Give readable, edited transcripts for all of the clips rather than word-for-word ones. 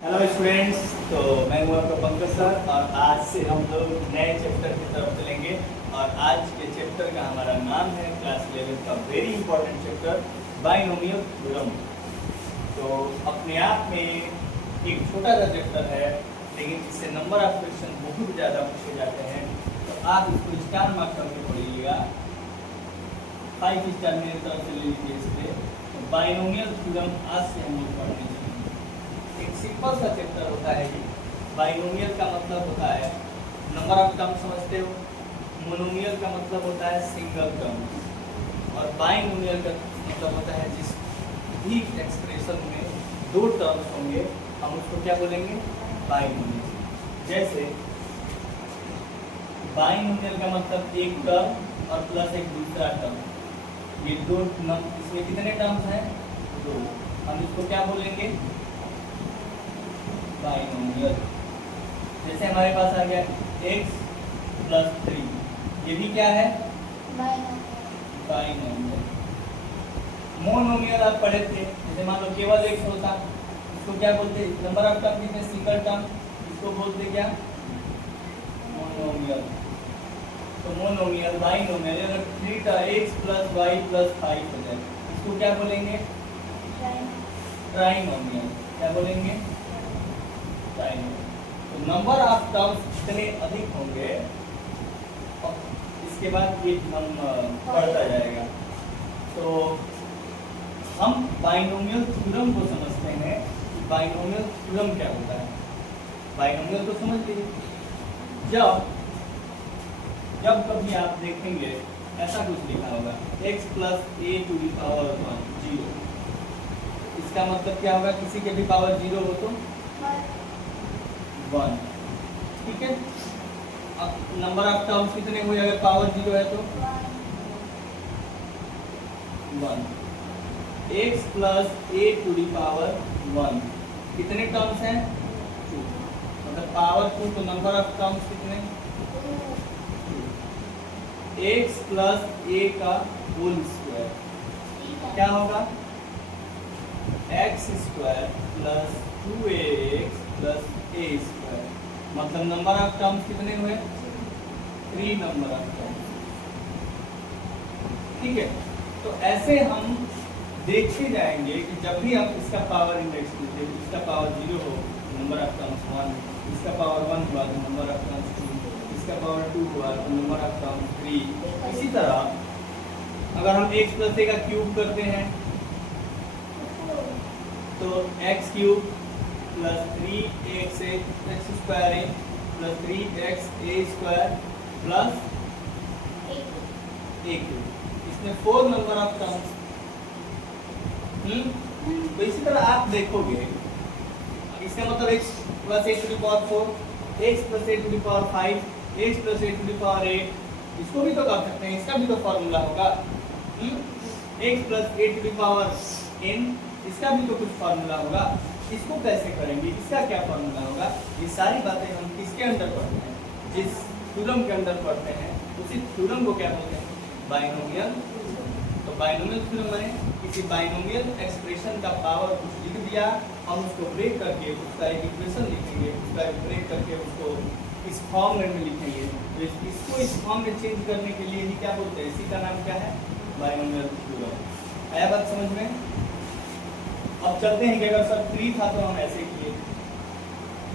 Hello students, तो मैं हूं आपका पंकज सर और आज से हम लोग नए चैप्टर की तरफ चलेंगे। और आज के चैप्टर का हमारा नाम है क्लास 11 का very important chapter binomial theorem. तो अपने आप में एक छोटा सा चैप्टर है, लेकिन इससे नंबर ऑफ क्वेश्चन बहुत ज़्यादा पूछे जाते हैं। तो आप इसको स्टार मार्क करके पढ़िएगा, 5 स्टार मेरी तरफ से ले लीजिए इस पर। तो बाइनोमियल थ्योरम आज से हम लोग पढ़ने चलेंगे। एक सिंपल सा चैप्टर होता है कि बाइनोमियल का मतलब होता है नंबर ऑफ टर्म, समझते हो। मोनोमियल का मतलब होता है सिंगल टर्म, और बाइनोमियल का मतलब होता है जिस भी एक्सप्रेशन में दो टर्म्स होंगे हम उसको क्या बोलेंगे, बाइनोमियल। जैसे बाइनोमियल का मतलब एक टर्म और प्लस एक दूसरा टर्म, ये दो इसमें कितने टर्म्स हैं, दो। हम इसको क्या बोलेंगे, बाइनोमियल। जैसे हमारे पास आ गया x प्लस 3, ये भी क्या है, बाइनोमियल। मोनोमियल आप पढ़े थे, जैसे मान लो केवल x होता, इसको क्या बोलते, नंबर ऑफ टर्म कितने, सिंगल टर्म, इसको बोलते क्या, मोनोमियल। तो मोनोमियल, बाइनोमियल, अगर 3 का x प्लस y प्लस 5 हो जाए, इसको क्या बोलेंगे, ट्राइनोमियल। क्या बोलेंगे, तो नंबर ऑफ टर्म्स जितने अधिक होंगे और इसके बाद ये हम बढ़ता जाएगा। तो हम बाइनोमियल थ्योरम को समझते हैं कि बाइनोमियल थ्योरम क्या होता है। बाइनोमियल को समझ लीजिए, जब कभी आप देखेंगे ऐसा कुछ लिखा होगा x plus a to the power 0, इसका मतलब क्या होगा, किसी के भी पावर 0 हो तो 1, ठीक है। अब नंबर ऑफ टर्म्स कितने हुए, अगर पावर 0 है तो 1। x plus a to the power 1, कितने टर्म्स हैं, 2, मतलब पावर 2, तो नंबर ऑफ टर्म्स कितने, 2। x प्लस a का होल स्क्वायर क्या होगा, x square plus 2ax plus a square, मतलब नंबर ऑफ टर्म्स कितने हुए, 3 नंबर ऑफ टर्म्स, ठीक है। तो ऐसे हम देखते जाएंगे कि जब भी हम इसका पावर इंडेक्स लेते हैं, इसका पावर 0 हो नंबर ऑफ टर्म्स 1, इसका पावर 1 हुआ तो नंबर ऑफ टर्म्स 2, इसका पावर 2 हुआ तो नंबर ऑफ टर्म्स 3। इसी तरह अगर हम x प्लस a का क्यूब करते हैं तो x cube plus 3x x square a plus 3x a square plus a cube, इसमें 4 नंबर ऑफ टर्म्स। तो इसी तरह आप देखोगे, इसका मतलब x plus a to the power 4, x plus a to the power 5, x plus a to the power 8, इसको भी तो कर सकते हैं, इसका भी तो फॉर्मूला होगा। x plus a to the power n, इसका भी तो कुछ फार्मूला होगा। इसको कैसे करेंगे, इसका क्या फार्मूला होगा, ये सारी बातें हम किसके अंदर पढ़ते हैं, जिस थ्योरम के अंदर पढ़ते हैं, उसी थ्योरम को क्या बोलते हैं, बाइनोमियल। तो बाइनोमियल थ्योरम में किसी बाइनोमियल एक्सप्रेशन का पावर कुछ लिख दिया, हम उसको ब्रेक करके उसका एक इक्वेशन लिखेंगे, उसका ब्रेक करके उसको इस फॉर्म में लिखेंगे। तो इसको इस फॉर्म में चेंज करने के लिए ही क्या बोलते हैं, इसी का नाम क्या है, बाइनोमियल थ्योरम। आया बात समझ में। अब चलते हैं कि अगर सर 3 था तो हम ऐसे किए,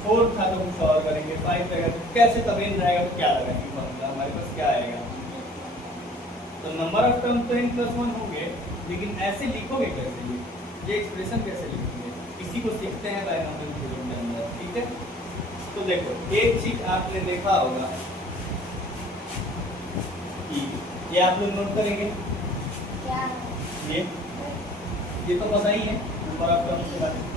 4 था तो कुछ और करेंगे, 5 रहेगा तो कैसे, तब n रहेगा तो क्या लगाएंगे फॉर्मूला, हमारे पास क्या आएगा। तो नंबर ऑफ टर्म तो n प्लस 1 होंगे, लेकिन ऐसे लिखोगे कैसे, ये एक्सप्रेशन कैसे लिखोगे, इसी को सीखते हैं बाइनोमियल थ्योरम के अंदर, ठीक है। तो देखो एक चीज आपने देखा होगा कि ये आप लोग नोट करेंगे, ये तो पता ही है नंबर ऑफ टर्म्स के बारे में।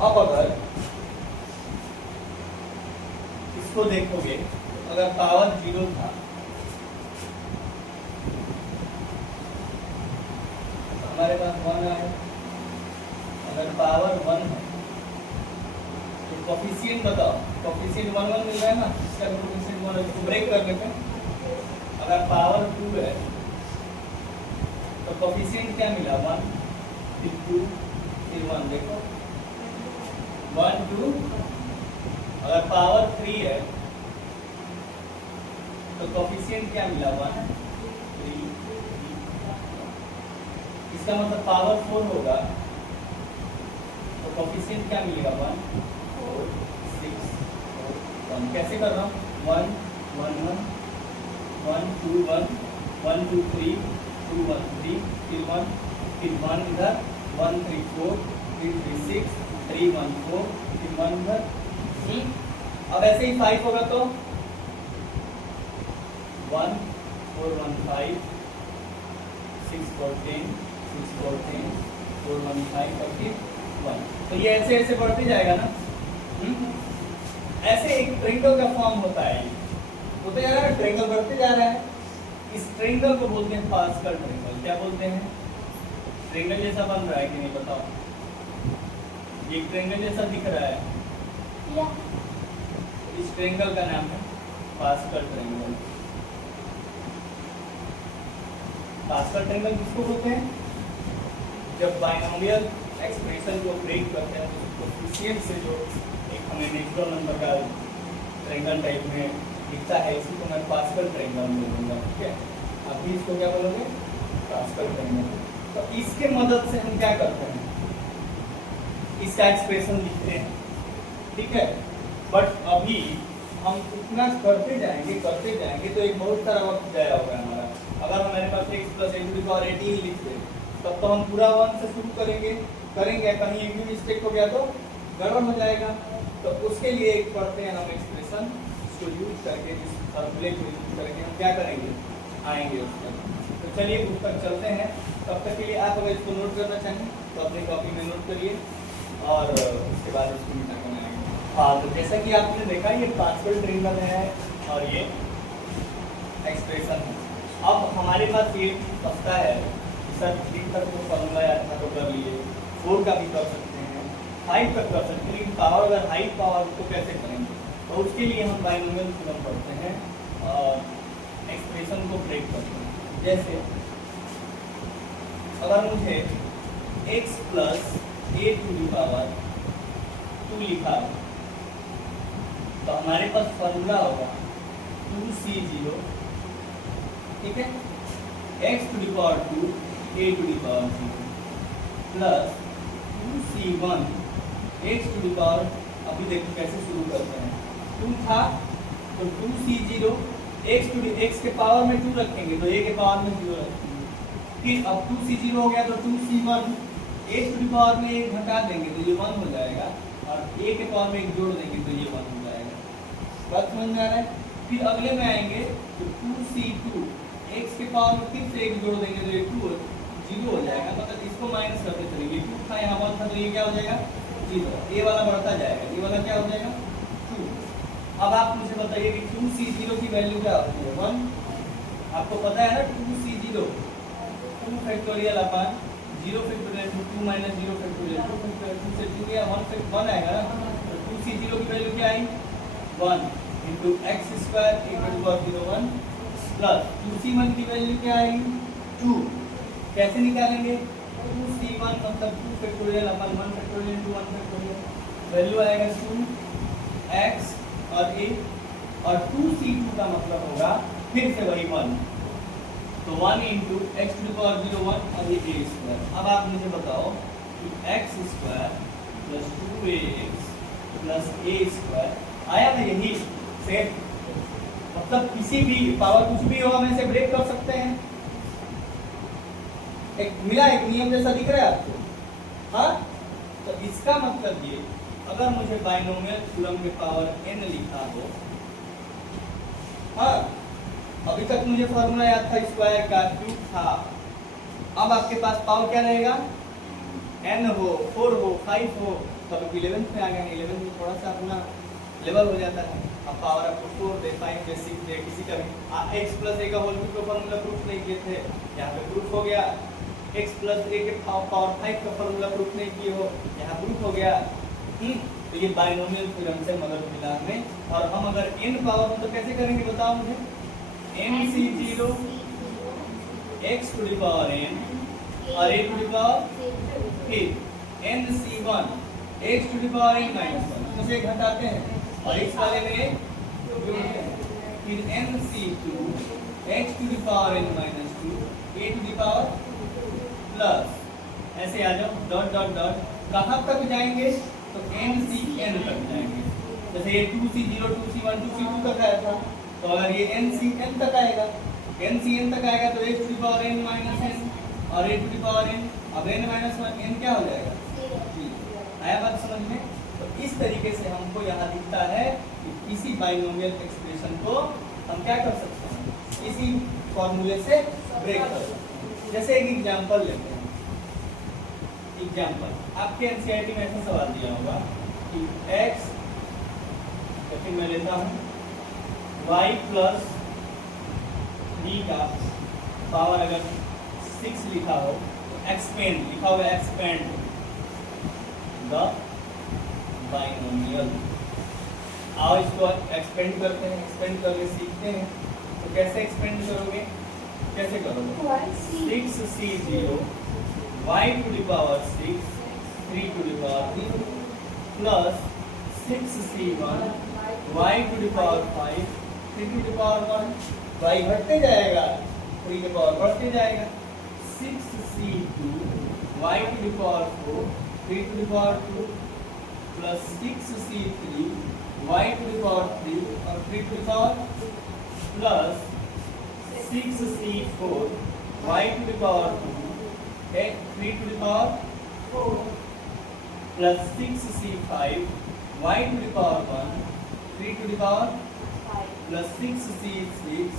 अब अगर इसको देखोगे, अगर पावर 0 था, हमारे पास 1 है, अगर पावर 1 है तो कोफिशिएंट बताओ, कोफिशिएंट 1 1 मिल रहा है ना, इसका कोफिशिएंट 1 है, इसको ब्रेक कर लेते हैं। अगर पावर 2 है तो कोफिशिएंट क्या मिला, 1, फिर 2 फिर 1, देखो 1 2, अगर पावर 3 है तो कोफिशिएंट क्या मिला 1 3, इसका मतलब पावर 4 होगा तो कोफिशिएंट क्या मिलेगा 1 4 6 4 1। कैसे कर रहा हूँ 1 1 1 1 2 1 1 2 3 2 1 3 फिर 1 फिर 1 इधर 1 3 4 फिर 3 6 3 1 4 फिर 1 इधर। अब ऐसे ही 5 होगा तो 1 4 1 5 6 4 10 6 4 10 4 1 5 और फिर 1। तो ये ऐसे ऐसे बढ़ते जाएगा ना। ऐसे एक ट्रायंगल का फॉर्म होता है, होते जा रहा है, ट्रायंगल बढ़ते जा रहा है। इस ट्रायंगल को बोलते हैं पास्कल ट्रायंगल। क्या बोलते हैं? ट्रायंगल जैसा बन रहा है कि नहीं बताओ? ये ट्रायंगल जैसा दिख रहा है या? इस ट्रायंगल का नाम है पास्कल ट्रायंगल। पास्कल ट्रायंगल किसको बोलते हैं? जब बाइनोमियल एक्सप्रेशन को ब्रेक करते हैं तो कोफिशिएंट से जो एक हमें नेचुरल नंबर का ट्रायंगल टाइप में दिखता है, इसी को मैं पास्कल ट्रायंगल बोलूँगा। ठीक है, अभी इसको क्या बोलोगे? Pascal triangle. तो इसके मदद से हम क्या करते हैं? इसका एक्सप्रेशन लिखते हैं। ठीक है, बट अभी हम इतना करते जाएंगे तो एक बहुत सारा वक्त जाया होगा हमारा। अगर हमारे पास x + a⁻18 लिख दे तब तो हम पूरा 1 से शुरू करेंगे, कहीं एक भी मिस्टेक हो गया तो गड़बड़ हो जाएगा। तो उसके लिए एक पढ़ते हैं हम एक्सप्रेशन, इसको यूज करके, इस फॉर्मूले को यूज करके हम क्या करेंगे, आएंगे उस पर। तो चलिए उस पर चलते हैं। तब तक के लिए आप अगर इसको नोट करना चाहें तो अपनी कॉपी में नोट करिए और उसके बाद इसको मिटा बनाएंगे। हाँ, तो जैसा कि आपने देखा ये पास्कल ट्रायंगल है और ये एक्सप्रेशन है। अब हमारे पास ये पता है कि सर 3 तक तो फॉर्मूला याद था तो कर लिए, 4 का भी कर सकते हैं, 5 तक कर सकते हैं, लेकिन पावर अगर हाई पावर तो कैसे करेंगे? तो उसके लिए हम बाइनोमियल थ्योरम पढ़ते हैं और एक्सप्रेशन को ब्रेक करते हैं। जैसे अगर मुझे x + a⁻2 लिखा तो हमारे पास फॉर्मूला होगा 2c0, ठीक है, x⁻2 a⁻0 plus 2c1 x⁻, अभी देखो कैसे शुरू करते हैं। 2 था तो 2c0 x के पावर में 2 रखेंगे तो a के पावर में 0 रखेंगे। फिर अब 2c0 हो गया तो 2c1 a की पावर में 1 घटा देंगे तो ये 1 हो जाएगा और a के पावर में 1 जोड़ देंगे तो ये 1 हो जाएगा। बात समझ में आ रहा है? फिर अगले में आएंगे तो 2c2 x के पावर में फिर से 1 जोड़ देंगे तो ये 2 0 हो जाएगा। मतलब इसको माइनस करते चलेंगे, 2 था यहाँ 1 था तो ये क्या हो जाएगा 0। a वाला बढ़ता जाएगा, ये वाला क्या हो जाएगा 2। अब आप मुझे बताइए कि 2c0 की वैल्यू क्या होती है 1। आपको पता है ना 2c0 2 फैक्टोरियल अपन 0 फैक्टोरियल 2 माइनस 0 फैक्टोरियल 2 फैक्टोरियल से 2 गया 1 आएगा ना। तो 2c0 की वैल्यू क्या आई 1 इंटू x² = 1 प्लस 2c1 की वैल्यू क्या आएगी 2। कैसे निकालेंगे 2c1 मतलब 2 फैक्टोरियल अपन 1 फैक्टोरियल इंटू 1 फैक्टोरियल वैल्यू आएगा 2x और a और 2c2 का मतलब होगा फिर से वही 1 तो 1 इंटू x⁻01 और ये a²। अब आप मुझे बताओ कि x² + 2ax + a² आया ना यही सेट, मतलब किसी भी पावर कुछ भी हो हम ऐसे ब्रेक कर सकते हैं। एक मिला एक नियम जैसा दिख रहा है आपको। हाँ, तो इसका मतलब ये अगर मुझे बाइनोमियल थ्योरम के पावर n लिखा हो, हाँ अभी तक मुझे फॉर्मूला याद था स्क्वायर का, क्यूब था। अब आपके पास पावर क्या रहेगा n हो 4 हो 5 हो, तब 11th में आ गया। 11th में थोड़ा सा अपना लेवल हो जाता है। अब पावर आपको 4 दे 5 दे 6 दे, किसी का भी x + a का होल क्यूब का फॉर्मूला प्रूफ नहीं किए थे, यहाँ पे प्रूफ हो गया। x + a के पावर 5 का फॉर्मूला प्रूफ नहीं किए हो, यहाँ प्रूफ हो गया। तो ये बाइनोमियल थ्योरम से मदद मिला हमें। और हम अगर n पावर हो तो कैसे करेंगे बताओ मुझे। MC0 x⁻n और a⁻, फिर nc1 x to the power n minus 1 इसमें से एक घटाते हैं और इस वाले में एक जोड़ते हैं, फिर nc2 x to the power n minus 2 a to the power plus, ऐसे आ जाओ डॉट डॉट डॉट, कहाँ तक जाएंगे तो ncn तक जाएंगे। जैसे ये 2c0 2c1 2c2 तक आया था, तो अगर ये ncn तक आएगा, ncn तक आएगा तो x to the power n minus n और a to the power n, अब n माइनस n क्या हो जाएगा जी। आया बात समझ में? तो इस तरीके से हमको यहाँ दिखता है कि किसी बाइनोमियल एक्सप्रेशन को हम क्या कर सकते हैं, किसी फॉर्मूले से ब्रेक कर सकते हैं। जैसे एक एग्जांपल लेते हैं, एग्जांपल आपके एनसीईआरटी में ऐसा सवाल दिया होगा कि x, तो फिर मैं लेता हूँ y प्लस 3 का पावर अगर 6 लिखा हो तो एक्सपेंड लिखा होगा, एक्सपेंड द बाइनोमियल। आओ इसको एक्सपेंड करते हैं, एक्सपेंड करके सीखते हैं। तो कैसे एक्सपेंड करोगे, कैसे करोगे, 6c0 y to the power 6 3 to the power 3 plus 6c1 y to the power 5 3 to the power 1, y घटते जाएगा 3 के पावर बढ़ते जाएगा, 6c2 y to the power 4 3 to the power 2 plus 6c3 y to the power 3 और 3 to the power plus 6c4 y to the power 2 3 to the power 4 plus 6c5 y to the power 1 3 to the power plus 6c6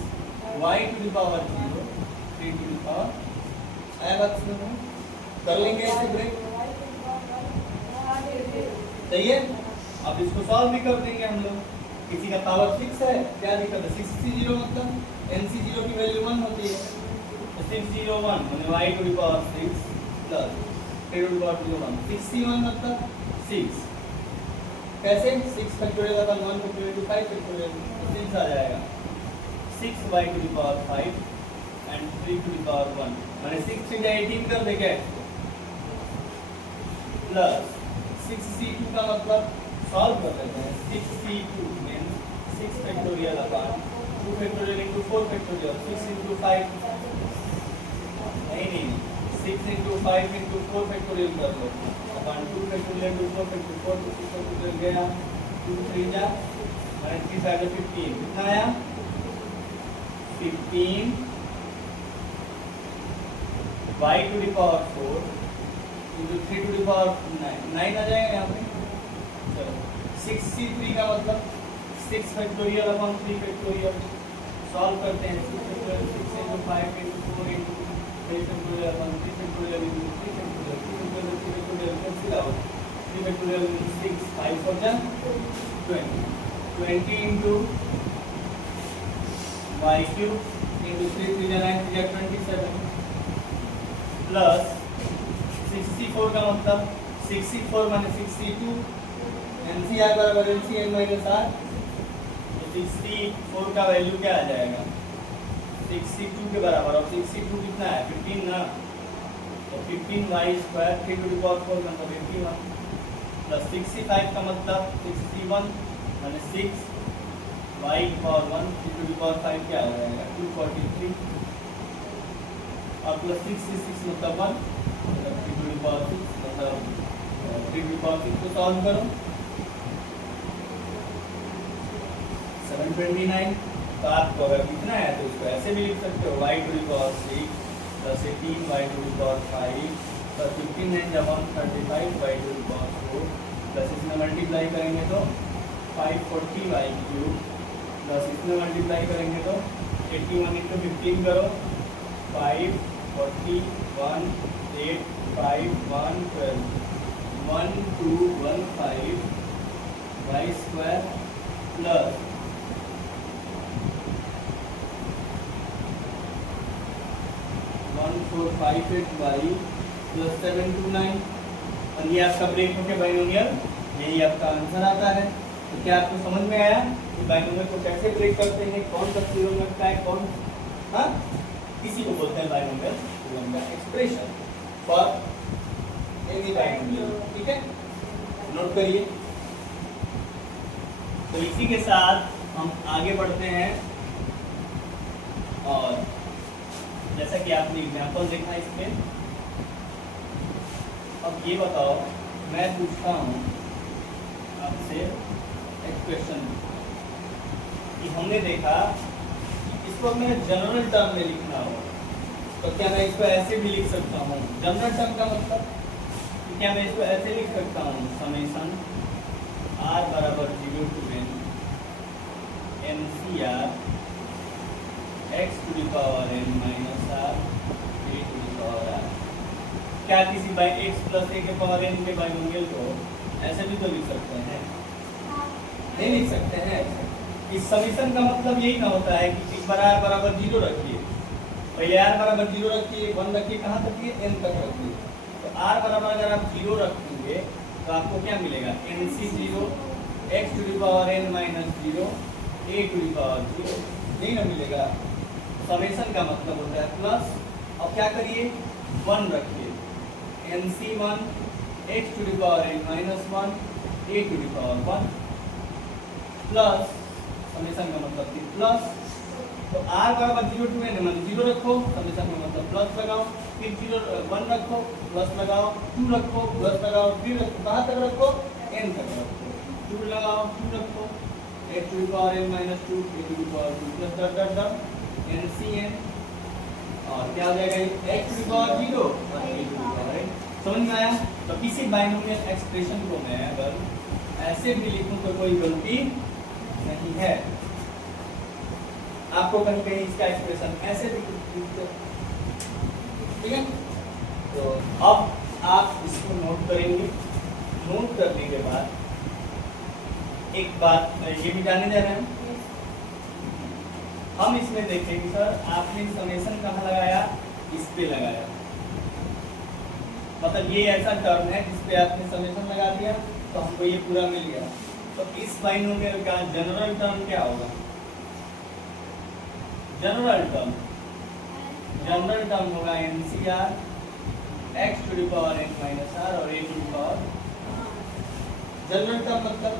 y to the power 0 3 to the power. आया बात समझ में? कर लेंगे ऐसे break, सही है। अब इसको सॉल्व भी कर देंगे हम लोग। किसी का पावर 6 है, क्या दिक्कत है, 6c0 मतलब nc0 की वैल्यू 1 होती है, तो 601 माने y to the power 6 plus 3 to the power 1, 6c1 मतलब 6, कैसे 6 फैक्टोरियल अपन 1 फैक्टोरियल टू 5 फैक्टोरियल तो 6 आ जाएगा, 6y to the power 5 and 3 to the power 1 माने 6 से 18 कर देंगे प्लस 6c2 का मतलब सॉल्व कर लेते हैं, 6c2 में 6 factorial upon 2 factorial into 4 factorial 6 into 5 नहीं 6 इनटू 5 इनटू 4 फैक्टोरियल कर लो upon 2 factorial into 4 factorial 4 factorial गया 2 3 जा माने 3 5 15 कितना आया 15 y to the power 4 into 3 to the power 9 आ जाएगा यहाँ पे। चलो 6c3 का मतलब 6 फैक्टोरियल अपॉन 3 फैक्टोरियल सॉल्व करते हैं, 6 factorial 6 into 5 into 4 into 3 factorial upon 3 factorial into 3 factorial 3 factorial cancel out 3 factorial into 6 5 for 20 into y cube into 3 3 9 27 plus 64 का मतलब 64 माने 62 NCR बराबर NCN माइनस R, तो 64 का वैल्यू क्या आ जाएगा 62 के बराबर, और 62 कितना है 15 ना, तो 15y square 3 to the power 4 मतलब 81 प्लस 65 का मतलब 61 माने 6 y power 1 3 to the power 5 क्या आ जाएगा 243 और प्लस 66 मतलब 1 3 टू द पावर 6 मतलब 3 टू द पावर 6 को सॉल्व करो 729, तो आपको अगर कितना है तो उसको ऐसे भी लिख सकते हो y to the power 6 plus 18 y to the power 5 plus 15 9 35 y to the power 4 plus इसमें मल्टीप्लाई करेंगे तो 540 y क्यूब प्लस इसमें मल्टीप्लाई करेंगे तो 81 इंटू 15 करो 5 40 1 8 5 1 12 1 2 1 5 y square plus 1458 y plus 729, और ये आपका ब्रेक होके बाइनोमियल, यही आपका आंसर आता है। तो क्या आपको समझ में आया कि बाइनोमियल को कैसे ब्रेक करते हैं, कौन सा थ्योरम लगता है, कौन हाँ इसी को बोलते हैं बाइनोमियल थ्योरम का एक्सप्रेशन फॉर एनी नोट करिए। तो इसी के साथ हम आगे बढ़ते हैं, और जैसा कि आपने एग्जाम्पल देखा इसमें, अब ये बताओ, मैं पूछता हूँ आपसे एक क्वेश्चन कि हमने देखा कि इसको मैं जनरल टर्म में लिखना हो, तो क्या मैं इसको ऐसे भी लिख सकता हूँ? जनरल टर्म का मतलब कि क्या मैं इसको ऐसे लिख सकता हूँ, समेशन r बराबर 0 to n NCR x to the power n minus r a to the power r। क्या किसी बाई x प्लस a के पावर n के बाइनोमियल को ऐसे भी तो लिख सकते हैं? नहीं लिख सकते हैं। इस समीकरण का मतलब यही ना होता है कि एक बार r बराबर 0 रखिए, पहले r बराबर 0 रखिए, 1 रखिए, कहाँ तक रखिए? n तक रखिए। तो r बराबर अगर आप 0 रखेंगे तो आपको क्या मिलेगा? NC0 x to the power n minus 0 a to the power 0, नहीं ना मिलेगा। समेशन का मतलब होता है प्लस, अब क्या करिए? 1 रखिए, NC1 x to the power n minus 1 a to the power 1 plus, summation का मतलब कि प्लस, तो r बराबर 0 to n मतलब 0 रखो, समेशन का मतलब प्लस लगाओ, फिर 1 रखो, प्लस लगाओ, 2 रखो, प्लस लगाओ, 3 रखो, कहाँ तक रखो? n तक रखो, 2 लगाओ, 2 रखो, x to the power n minus 2 a to the power 2 plus dot dot dot NCn, और क्या हो जाएगा? x to the power 0 और a to the power n। समझ में आया? तो किसी बाइनोमियल एक्सप्रेशन को मैं अगर ऐसे भी लिखूं तो कोई गलती नहीं है। आपको कहीं कहीं इसका एक्सप्रेशन ऐसे भी, ठीक है? तो अब आप इसको नोट करेंगे। नोट करने के बाद एक बात ये भी जानने जा रहे हैं हम इसमें देखेंगे, सर आपने समेशन कहाँ लगाया? इस पे लगाया, मतलब ये ऐसा टर्म है जिस पे आपने समेशन लगा दिया तो हमको ये पूरा मिल गया। तो इस बाइनोमियल का जनरल टर्म क्या होगा? जनरल टर्म होगा NCR x to the power n minus r और a to the power। General term मतलब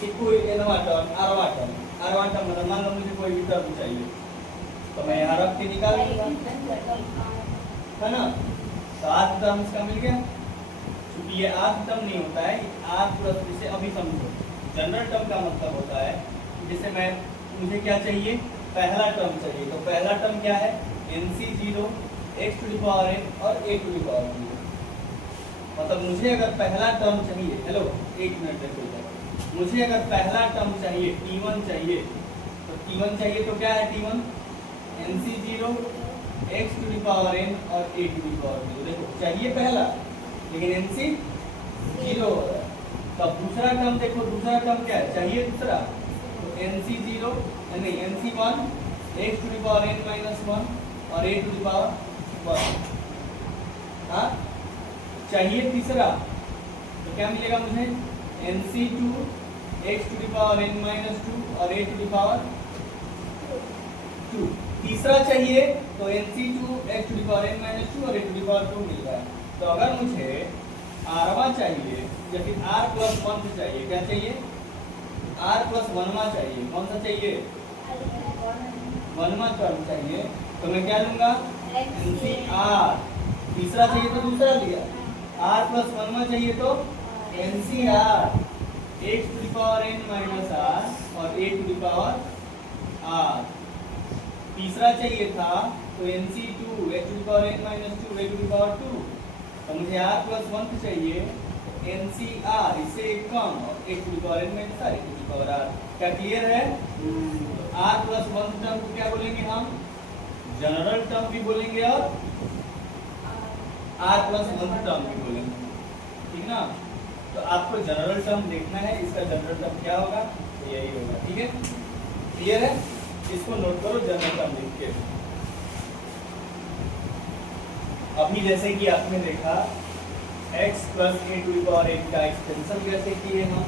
कि कोई nवा टर्म, rवा टर्म मतलब मान लो मुझे कोई भी टर्म चाहिए तो मैं यहाँ रख के निकाल दूंगा, है ना? तो r टर्म इसका मिल गया। क्योंकि ये r टर्म नहीं होता है, r प्लस, इसे अभी समझो। जनरल टर्म का मतलब होता है जैसे मुझे क्या चाहिए? पहला टर्म चाहिए, तो पहला टर्म क्या है? NC0 x to the power n और a to the power 0। मतलब मुझे अगर पहला टर्म चाहिए, हेलो एक मिनट देखो, मुझे अगर पहला टर्म चाहिए, T1 चाहिए, तो T1 चाहिए तो क्या है T1? NC0 x to the power n और a to the power 0। देखो चाहिए पहला, लेकिन NC 0 हो रहा है। तब दूसरा टर्म देखो, दूसरा टर्म क्या है? चाहिए दूसरा, तो NC0 नहीं NC1 x to the power n minus 1 और a to the power 1। हाँ, चाहिए तीसरा, तो क्या मिलेगा मुझे? NC2 x to the power n minus 2 और a to the power 2। तीसरा चाहिए तो NC2 x to the power n minus 2 और a to the power 2 मिल रहा है। तो अगर मुझे rवा चाहिए या फिर r plus 1 चाहिए, क्या चाहिए? r plus 1वा चाहिए। कौन सा चाहिए? 1वां टर्म चाहिए, तो मैं क्या लूंगा? NCR। तीसरा चाहिए तो दूसरा लिया, r plus 1वां चाहिए तो NCR x to the power n minus r और a to the power r। तीसरा चाहिए था तो NC2 x to the power n minus 2 a to the power 2। तो मुझे r plus 1 चाहिए, NCR इससे कम और a to the power n minus r a to the power r। क्या क्लियर है? तो r plus 1 टर्म को क्या बोलेंगे हम? जनरल टर्म भी बोलेंगे और r plus 1 टर्म भी बोलेंगे, ठीक ना? तो आपको जनरल टर्म देखना है, इसका जनरल टर्म क्या होगा? तो यही होगा, ठीक है? क्लियर है? इसको नोट करो जनरल टर्म लिख के। अभी जैसे कि आपने देखा x plus a to the power n का एक्सटेंशन कैसे किए हम,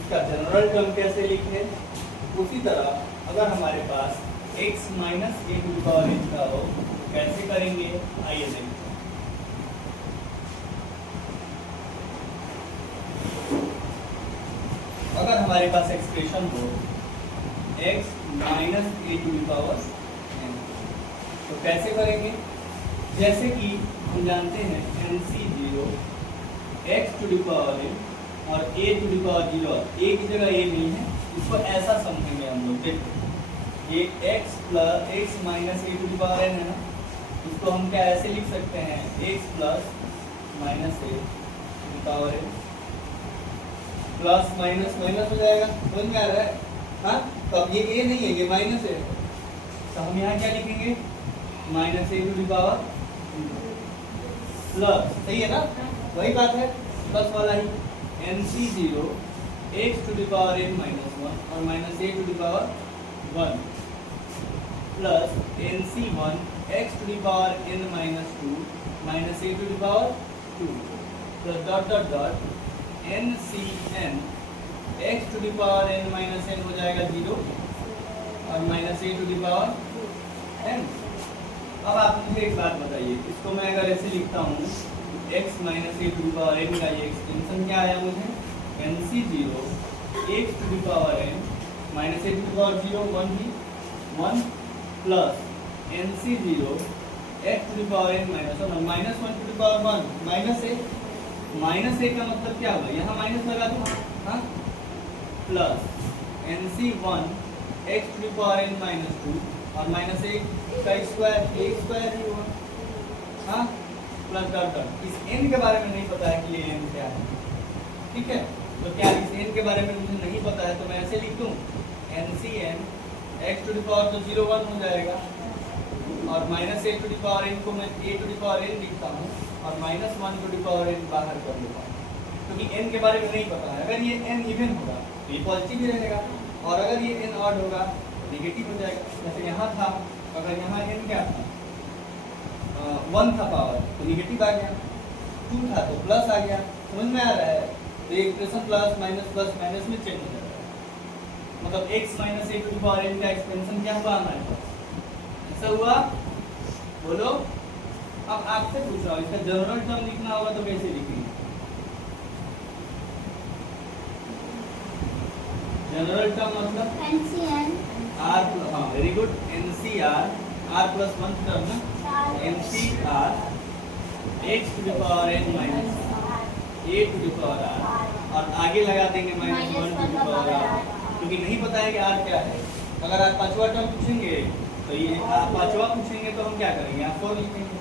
इसका जनरल टर्म कैसे लिखे, उसी तरह अगर हमारे पास x minus a to the power n का हो कैसे करेंगे, आइए देखते हैं। अगर हमारे पास एक्सप्रेशन हो x minus a to the power n, तो कैसे करेंगे? जैसे कि हम जानते हैं NC0 x to the power n और a to the power 0, a की जगह a नहीं है, इसको ऐसा समझेंगे हम लोग। देखो ये x minus a to the power n है ना, इसको हम क्या ऐसे लिख सकते हैं, x plus minus a to the power n, plus minus minus हो जाएगा, समझ में आ रहा है? हाँ, तो अब ये a नहीं है, ये माइनस है, तो हम यहाँ क्या लिखेंगे, minus a to the power plus, सही है ना, वही बात है, प्लस वाला ही, NC0 x to the power n minus 1 और minus a to the power 1 plus NC1 x to the power n minus 2 minus a to the power 2 plus dot dot dot NCn x to the power n minus n हो जाएगा 0 और minus a to the power n। अब आप मुझे एक बात बताइए, इसको मैं अगर ऐसे लिखता हूँ x minus a to the power n का ये एक्सटेंशन क्या आया मुझे, NC0 x to the power n minus a to the power 0 1 ही 1 plus NC0 x to the power n minus 1 minus 1 to the power 1 minus a का मतलब क्या होगा, यहाँ माइनस लगा दूँ, हाँ, plus NC1 x to the power n minus 2 और माइनस ए का स्क्वायर a स्क्वायर ही हुआ, हाँ, प्लस डॉट डॉट। इस n के बारे में नहीं पता है कि ये n क्या है, ठीक है, तो क्या इस n के बारे में मुझे नहीं पता है, तो मैं ऐसे लिख दूँ NCn x to the power तो 0 1 हो जाएगा और minus a to the power n को मैं a to the power n लिखता हूँ और minus 1 to the power n बाहर कर देता हूँ, क्योंकि n के बारे में नहीं पता है। अगर ये n इवन होगा तो ये पॉजिटिव ही रहेगा और अगर ये n ऑड होगा तो नेगेटिव हो जाएगा। जैसे यहाँ था, अगर यहाँ n क्या था, 1 था पावर तो नेगेटिव आ गया, 2 था तो प्लस आ गया, समझ में आ रहा है? तो ये एक्सप्रेशन प्लस माइनस में चेंज हो जाएगा, मतलब x minus a to the power n का एक्सपेंशन क्या हुआ हमारे पास, ऐसा हुआ, बोलो। अब आपसे पूछ रहा हूँ, इसका जनरल टर्म लिखना होगा तो कैसे लिखेंगे? जनरल टर्म मतलब NCn r, हाँ very good, NCr r plus 1 term ना, NCr x to the power n minus a to the power r और आगे लगा देंगे minus 1 to the power r, क्योंकि नहीं पता है कि r क्या है। अगर आप पांचवा टर्म पूछेंगे तो ये पांचवा पूछेंगे तो हम क्या करेंगे, आप 4 लिखेंगे।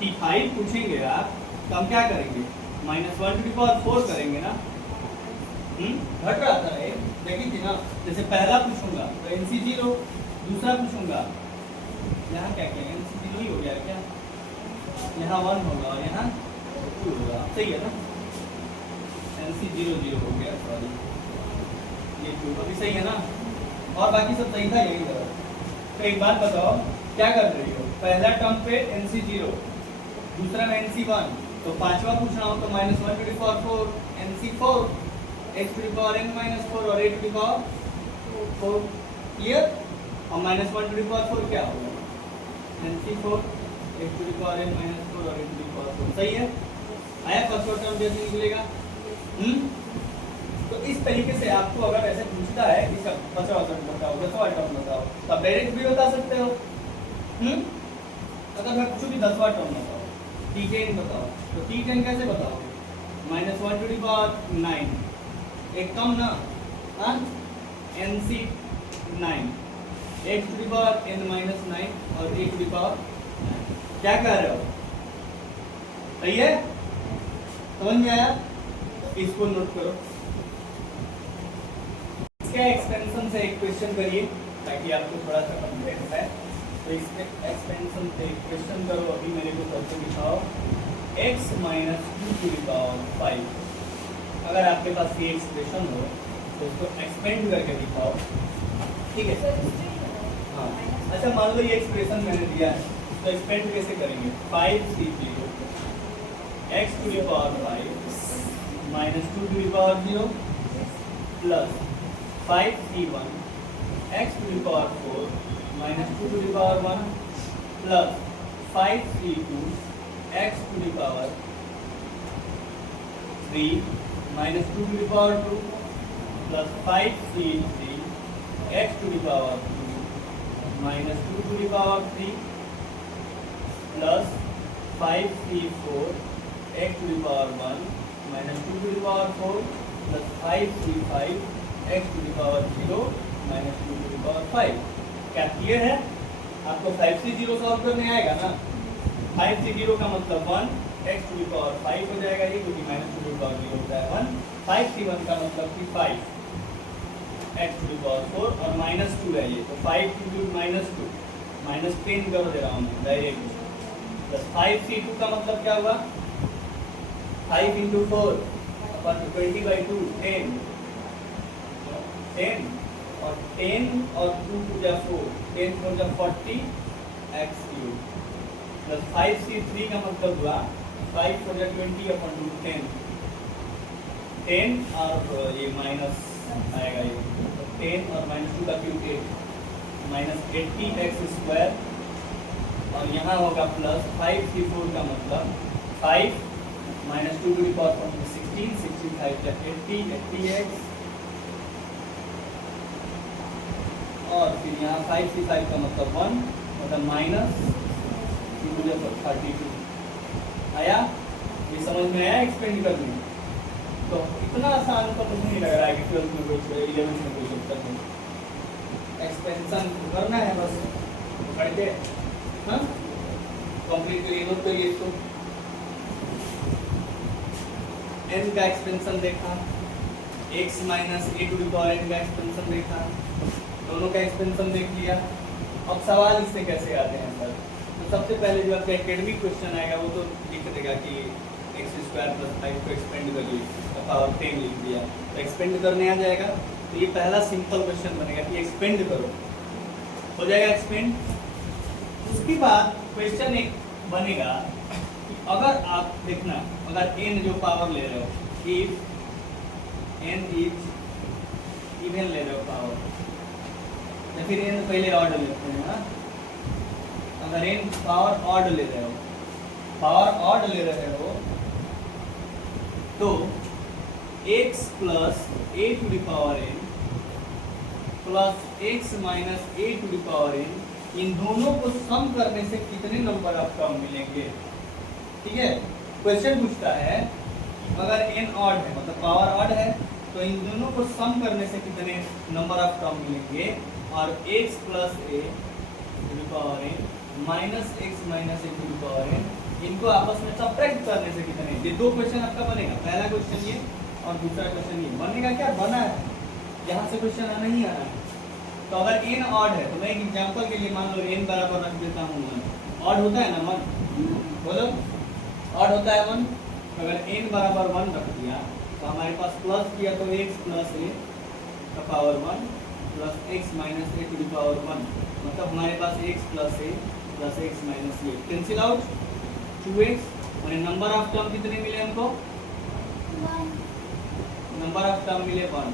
T5 पूछेंगे आप तो हम क्या करेंगे, माइनस 1 टू द पावर 4 करेंगे ना, घट रहा था ये, देखी थी ना। जैसे पहला पूछूंगा तो NC0, दूसरा पूछूंगा यहाँ क्या क्या NC0 ही हो गया क्या, यहाँ 1 होगा और यहाँ 2 होगा, सही है ना, NC0 0 हो गया, सॉरी ये 2 अभी सही है ना, और बाकी सब सही था यही था। तो एक बात बताओ क्या कर रही हो, पहला टर्म पे NC0, दूसरा में NC1, तो पांचवा पूछ रहा हूँ तो minus 1 to the power 4 NC4 x to the power n minus 4 और a to the power 4, clear. और माइनस 1 टू द पावर 4 क्या होगा, NC4 x to the power n minus 4 और a टू द पावर 4, सही है, आया first term जैसे निकलेगा। तो इस तरीके से आपको अगर ऐसे पूछता है इसका 50 टर्म बताओ, 10वां टर्म बताओ, तो आप डायरेक्ट भी बता सकते हो। अगर मैं पूछूं कि 10वां टर्म बताओ, T10 बताओ, तो T10 कैसे बताओगे, माइनस 1 टू द पावर 9, एक कम ना, हाँ, NC9 x to the power n minus 9 और a टू द पावर 9, क्या कह रहे हो, सही है, समझ में आया? इसको नोट करो, इसका एक्सपेंशन से एक क्वेश्चन करिए ताकि आपको थोड़ा सा कॉन्फिडेंस है। तो इसमें एक्सपेंशन से एक क्वेश्चन करो, अभी मेरे को करके दिखाओ, x minus 2 to the power 5। अगर आपके पास ये एक्सप्रेशन हो तो उसको एक्सपेंड करके दिखाओ, ठीक है? हाँ, अच्छा मान लो ये एक्सप्रेशन मैंने दिया है, तो एक्सपेंड कैसे करेंगे, 5c0 x to the power 5 minus 2 to the power 0 plus 5c1 x to the power 4 minus 2 to the power 1 plus 5c2 x to the power 3 minus 2 to the power 2 plus 5c3 x to the power 2 minus 2 to the power 3 plus 5c4 x to the power 1 minus 2 to the power 4 plus 5c5 x to the power 0 minus 2 to the power 5। क्या clear है? आपको 5c0 solve करने आएगा ना। 5c0 का मतलब 1 x to the power 5 हो जाएगा ये, क्योंकि माइनस 2 टू द पावर 0 होता है 1। 5c1 का मतलब कि 5 x टू द पावर 4 और माइनस 2 है ये, तो 5 इंटू माइनस 2 माइनस 10 कर दे रहा हूँ मैं डायरेक्ट। प्लस 5c2 का मतलब क्या हुआ? 5 इंटू 4 अपन 20/2 10 और 10 और 2 टू जा 4 10 4 जा 40 x क्यूब प्लस 5c3 का मतलब हुआ 5 4 जा 20 अपन 10 10 और ये माइनस आएगा ये 10 और माइनस 2 का क्यूब 8 माइनस 80x स्क्वायर और यहाँ होगा प्लस 5c4 का मतलब 5 माइनस 2 टू द पावर 16 16 5 जा 80 80x और फिर यहाँ 5c5 का मतलब 1 मतलब माइनस 2 टू द पावर 32 आया। ये समझ में आया एक्सपेंड करने? तो इतना आसान तो मुझे नहीं लग रहा है कि 12th में कोई 11th में कोई उत्तर नहीं। एक्सपेंशन करना है बस पढ़ के, हाँ कंप्लीट करिए, नोट करिए इसको। n का एक्सपेंशन देखा, x minus a to the power n का एक्सपेंशन देखा, दोनों का एक्सपेंशन देख लिया। अब सवाल इससे कैसे आते हैं सर? तो सबसे पहले जो आपका एकेडमिक क्वेश्चन आएगा वो तो लिख देगा कि x स्क्वायर प्लस 5 को एक्सपेंड करिए तो पावर 10 लिख दिया, तो एक्सपेंड करने आ जाएगा। तो ये पहला सिंपल क्वेश्चन बनेगा कि एक्सपेंड करो, हो जाएगा एक्सपेंड। उसके बाद क्वेश्चन एक बनेगा कि अगर आप देखना, अगर n जो पावर ले रहे हो, इफ n इज इवन ले रहे हो पावर, या फिर n पहले ऑर्डर लेते हैं ना। अगर n पावर ऑर्डर ले रहे हो, पावर ऑर्डर ले रहे हो तो x plus a to the power n plus x minus a to the power n, इन दोनों को सम करने से कितने नंबर ऑफ टर्म मिलेंगे? ठीक है, क्वेश्चन पूछता है अगर n ऑड है मतलब पावर ऑड है तो इन दोनों को सम करने से कितने नंबर ऑफ टर्म मिलेंगे, और x plus a to the power n minus x minus a to the power n, इनको आपस में सब्ट्रैक्ट करने से कितने। ये दो क्वेश्चन आपका बनेगा, पहला क्वेश्चन ये और दूसरा क्वेश्चन ये। बनेगा क्या? बना है, यहाँ से क्वेश्चन आना ही आना है। तो अगर n ऑड है तो मैं एक एग्जांपल के लिए मान लो n बराबर रख देता हूँ 1। ऑड होता है ना 1, बोलो ऑड होता है 1। अगर n बराबर 1 रख दिया तो हमारे पास प्लस किया तो x प्लस a का power 1 plus x minus a to the power 1, मतलब हमारे पास x plus a plus x minus a cancel out 2x, और नंबर ऑफ टर्म कितने मिले हमको? 1। नंबर ऑफ टर्म मिले 1।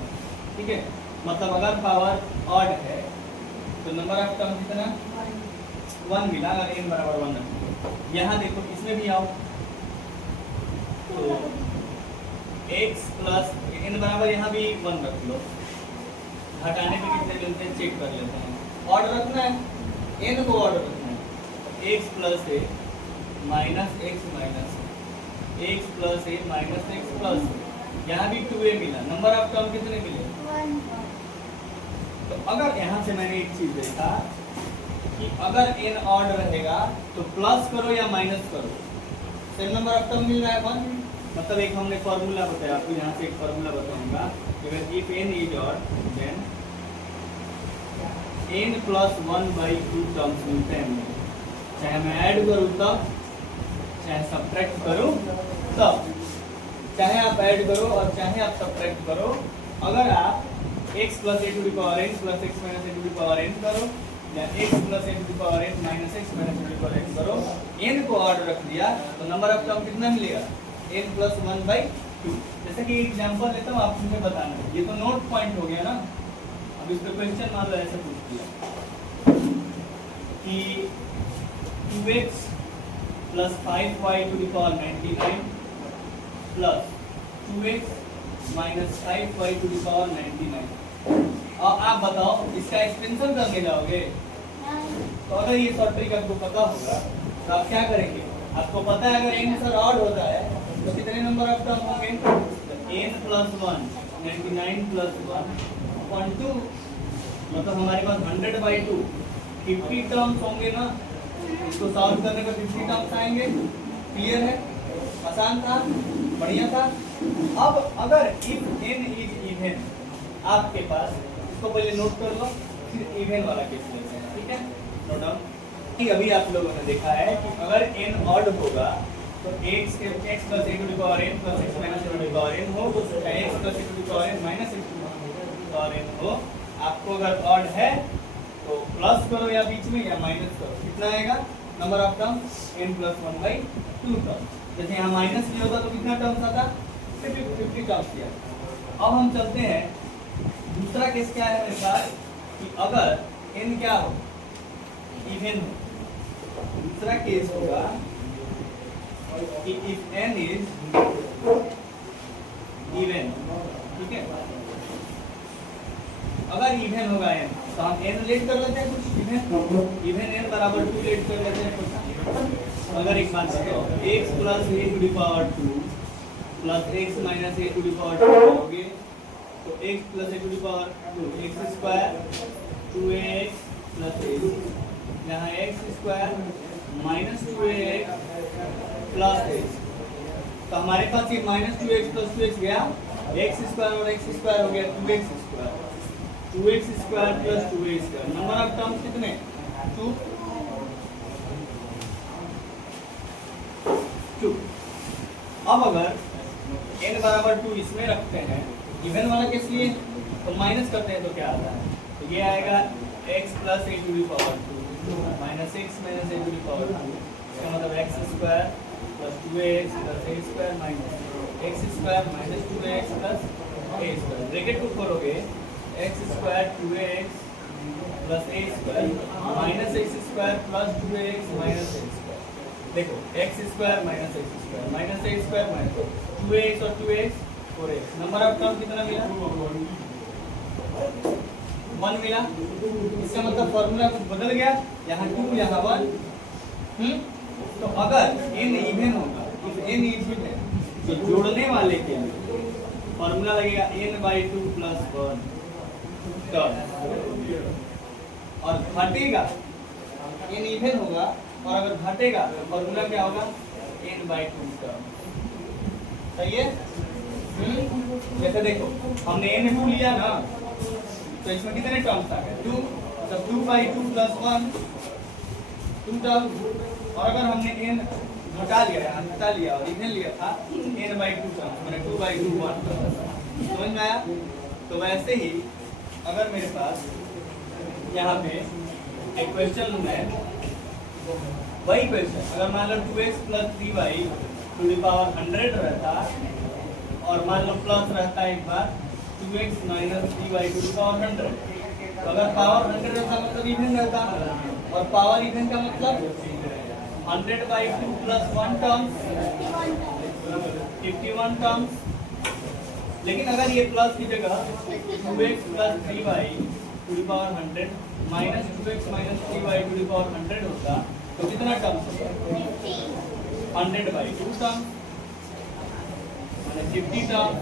ठीक है, मतलब अगर पावर ऑड है तो नंबर ऑफ टर्म कितना? 1 मिला। अगर n बराबर 1 रखो, यहाँ देखो इसमें भी आओ तो x प्लस n बराबर यहाँ भी 1 रख लो, हटाने में कितने मिलते हैं चेक कर लेते हैं। ऑर्डर रखना है, n को ऑर्डर रखना है, x plus a minus x minus x plus a minus x plus, यहाँ भी 2a मिला। नंबर ऑफ टर्म कितने मिले? 1। तो अगर यहाँ से मैंने एक चीज देखा कि अगर n ऑड रहेगा तो प्लस करो या माइनस करो, सेम नंबर ऑफ टर्म मिल रहा है 1। मतलब एक हमने फॉर्मूला बताया आपको, यहाँ से एक फॉर्मूला बताऊंगा, if n is odd then n plus 1/2 terms मिलते हैं मुझे, चाहे मैं ऐड करूँ तब चाहे सब्ट्रैक्ट करो तब, चाहे आप ऐड करो और चाहे आप सब्ट्रैक्ट करो। अगर आप x plus a to the power n plus x minus a to the power n करो या x plus a to the power n minus x minus a to the power n करो, n को order रख दिया तो number of term कितना मिलेगा? n plus 1/2। जैसे कि एग्जांपल लेता हूँ, आप मुझे बताना, ये तो नोट पॉइंट हो गया ना। अब इस पे क्वेश्चन मान लो ऐसे पूछ दिया कि 2x plus 5y to the power 99 plus 2x minus 5y to the power 99। और आप बताओ इसका एक्सपेंशन करने जाओगे तो अगर ये शॉर्ट ट्रिक आपको पता होगा तो आप क्या करेंगे? आपको पता है अगर n सर ऑड होता है तो कितने नंबर ऑफ टर्म होंगे? n प्लस 1 99 प्लस 1/2, मतलब हमारे पास 100/2 50 टर्म्स होंगे ना। इसको सॉल्व करने पर 50 टर्म्स आएंगे। क्लियर है? आसान था, बढ़िया था। अब अगर इफ n इज इवन, आपके पास इसको पहले नोट कर लो, फिर इवन वाला केस लेते हैं। ठीक है, नोट डाउन। अभी आप लोगों ने देखा है कि अगर n ऑड होगा तो x plus a to the power n plus x minus a to the power n हो, या x plus a to the power n minus a to the power n हो। आपको अगर ऑड है तो plus करो या बीच में, या माइनस करो। कितना आएगा number of terms? n plus 1/2 terms. जैसे यहाँ माइनस नहीं होता तो कितना टर्म्स आता? 50 टर्म्स दिया। अब हम चलते हैं, दूसरा केस क्या है मेरे पास कि अगर n क्या हो? इवन हो। दूसरा केस होगा कि इफ n इज इवन। ठीक है, अगर इवन होगा n तो हम n लेट कर लेते हैं कुछ। इवन n बराबर 2 लेट कर लेते हैं कुछ। अगर एक बात बताओ, x plus a to the power 2 plus x minus a to the power 2 करोगे तो x plus a to the power 2 x square 2x plus a, यहाँ x square minus 2x plus x। तो हमारे पास ये माइनस 2x प्लस 2x गया, x square और x square हो गया 2x square, 2x square plus 2a square. Number of terms कितने? 2। अब अगर n बराबर 2 इसमें रखते हैं, इवन वाला केस लिए तो माइनस करते हैं तो क्या आता है? तो ये आएगा x plus a to the power 2 minus x minus a to the power 2। इसका मतलब x square plus 2x plus a square minus x square minus 2x plus a square. Bracket को खोलोगे x square 2x plus a square minus x square plus 2x minus a square. देखो x square minus x square minus a square minus 2x और 2x 4x। Number of term कितना मिला? 1 मिला। इसका मतलब formula कुछ बदल गया, यहाँ 2 यहाँ 1। तो अगर n इवन होगा, इफ n इज इवन, तो जोड़ने वाले के लिए फॉर्मूला लगेगा n/2 प्लस 1 टर्म। और घटेगा, n इवन होगा और अगर घटेगा तो फॉर्मूला क्या होगा? n/2 term. सही है? जैसे देखो हमने n2 लिया ना, तो इसमें कितने टर्म्स आ गए? 2। मतलब 2/2 प्लस 1 2 टर्म्स। और अगर हमने n घटा लिया, यहाँ घटा लिया और इवन लिया था n/2 टर्म्स, मैंने 2/2 1 टर्म्स। समझ में आया? तो वैसे ही अगर मेरे पास यहाँ पे एक क्वेश्चन है, वही क्वेश्चन अगर मान लो 2x plus 3y to the power 100 रहता और मान लो प्लस रहता एक बार 2x minus 3y to the power 100, तो अगर पावर 100 रहता मतलब इवन रहता, और पावर इवन का मतलब 100/2 प्लस 1 टर्म्स 51 टर्म्स। लेकिन अगर ये प्लस की जगह 2x plus 3y to the power 100 minus 2x minus 3y to the power 100 होता तो कितना टर्म्स होगा? 100/2 टर्म माने 50 टर्म।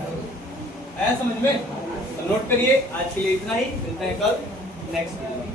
आया समझ में? तो नोट करिए। आज के लिए इतना ही, मिलते हैं कल नेक्स्ट वीडियो में।